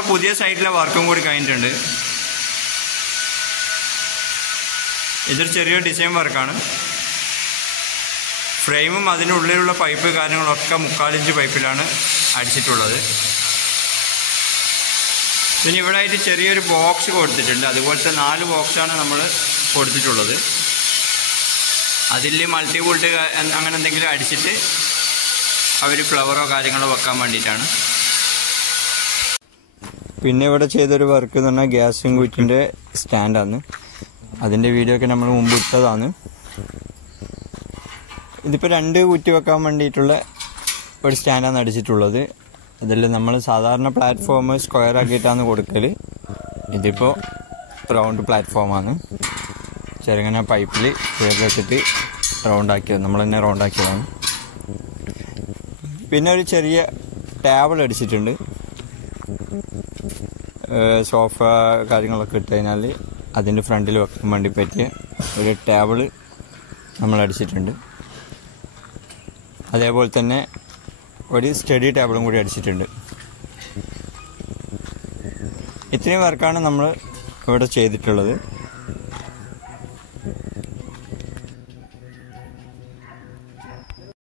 പുതിയ സൈറ്റിലെ വർക്കും കൂടി കഴിഞ്ഞിട്ടുണ്ട്. ഇതൊരു ചെറിയൊരു ഡിസൈൻ വർക്കാണ്. ഫ്രെയിമും അതിനുള്ളിലുള്ള പൈപ്പ് കാര്യങ്ങളൊക്കെ 3/4 ഇഞ്ച് പൈപ്പിലാണ് അടിച്ചിട്ടുള്ളത്. പിന്നെ ഇവിടെ ആയിട്ട് ചെറിയൊരു ബോക്സ് കൊടുത്തിട്ടുണ്ട്. അതുപോലത്തെ 4 ബോക്സാണ് നമ്മൾ കൊടുത്തിട്ടുള്ളത്. അതിൽ മൾട്ടിവോൾട്ട് അങ്ങനെ എന്തെങ്കിലും അടിച്ചിട്ട് അവർ ഫ്ലവറോ കാര്യങ്ങളോ വെക്കാൻ വേണ്ടിയിട്ടാണ്. പിന്നെ ഇവിടെ ചെയ്തൊരു വർക്ക് എന്ന് പറഞ്ഞാൽ ഗ്യാസ് കുറ്റിൻ്റെ സ്റ്റാൻഡാണ്. അതിൻ്റെ വീഡിയോ ഒക്കെ നമ്മൾ മുമ്പ് ഇട്ടതാണ്. ഇതിപ്പോൾ 2 കുറ്റി വെക്കാൻ വേണ്ടിയിട്ടുള്ള ഒരു സ്റ്റാൻഡാണ് അടിച്ചിട്ടുള്ളത്. അതിൽ നമ്മൾ സാധാരണ പ്ലാറ്റ്ഫോം സ്ക്വയർ ആക്കിയിട്ടാണ് കൊടുക്കൽ. ഇതിപ്പോൾ റൗണ്ട് പ്ലാറ്റ്ഫോമാണ്. ചെറുങ്ങനെ പൈപ്പിൽ ചേർത്തിട്ട് റൗണ്ടാക്കിയത്, നമ്മൾ തന്നെ റൗണ്ടാക്കിയതാണ്. പിന്നെ ഒരു ചെറിയ ടേബിൾ അടിച്ചിട്ടുണ്ട്. സോഫ കാര്യങ്ങളൊക്കെ ഇട്ട് കഴിഞ്ഞാൽ അതിൻ്റെ ഫ്രണ്ടിൽ വെക്കാൻ വേണ്ടി പറ്റിയ ഒരു ടേബിൾ നമ്മൾ അടിച്ചിട്ടുണ്ട്. അതേപോലെ തന്നെ ഒരു സ്റ്റഡി ടേബിളും കൂടി അടിച്ചിട്ടുണ്ട്. ഇത്രയും വർക്കാണ് നമ്മൾ ഇവിടെ ചെയ്തിട്ടുള്ളത്.